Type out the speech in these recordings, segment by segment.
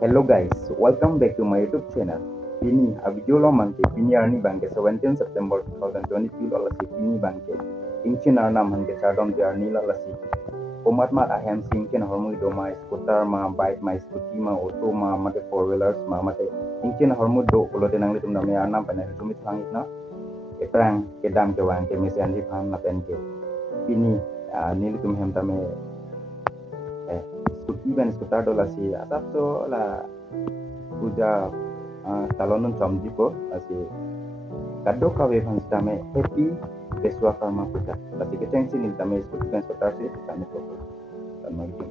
Hello guys, welcome back to my YouTube channel. Ini abijolo mangke pini arni bangke 17 September 2022 lalasi pini bangke. Ingchin arna mangke chardom di arni lalasi. Komat mat ahem singken hormui do ma scooter ma bike ma scooty ma auto ma mate four wheelers ma mate ingchin hormu do ulote nangli tum namne arna panel tumit langit na. Eprang kedam ke wang ke mesian di phan na penke. Pini nili tum hem tame scooty ban scooter do lasi asap so la Puja talonun jiko asi kado kawe tame happy Vishwakarma Puja. Lasi keteng sini tame skuti kan sekitar sih tame koko dan magi.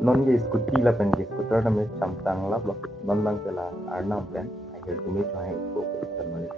Non ge skuti la pen ge scooter na me chamtang la blok non bang kela arna plan akhir tumi chai ko question mali.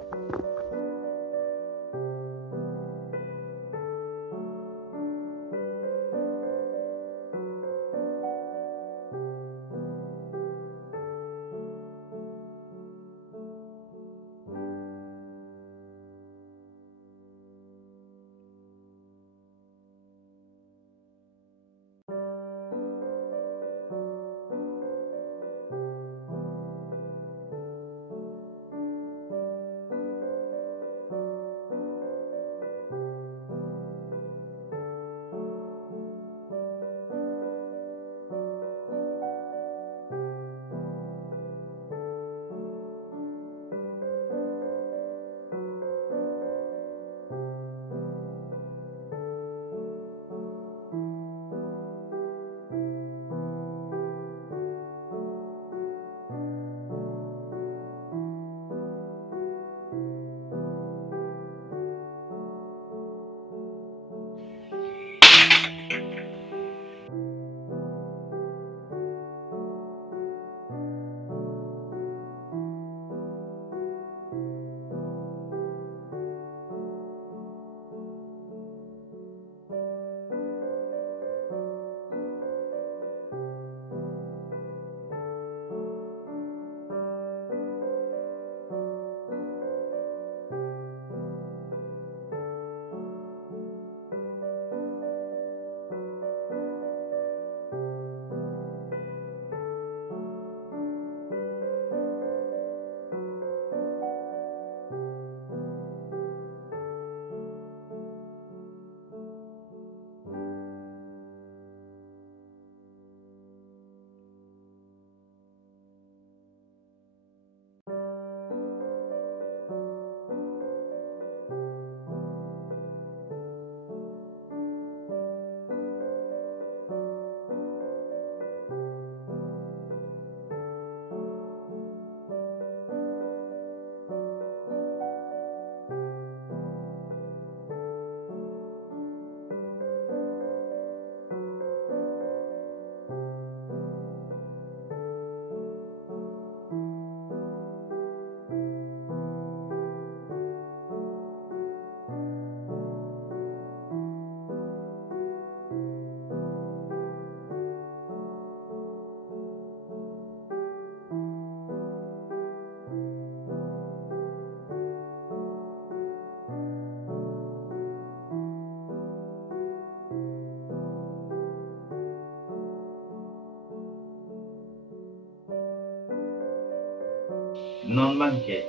non bangke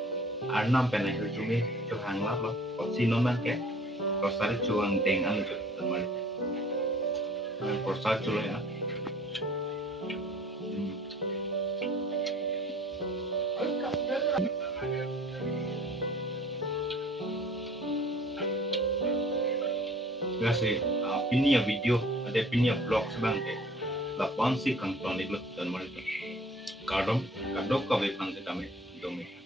arnam pena hil jumi chu hangla lo opsi non bangke prosari chu ang deng anu chu tamari prosar chu lo ya Gase pinia video ada pinia blog sebangke lapan si kang tonik lo tamari kadom kadok kawe panse kami domi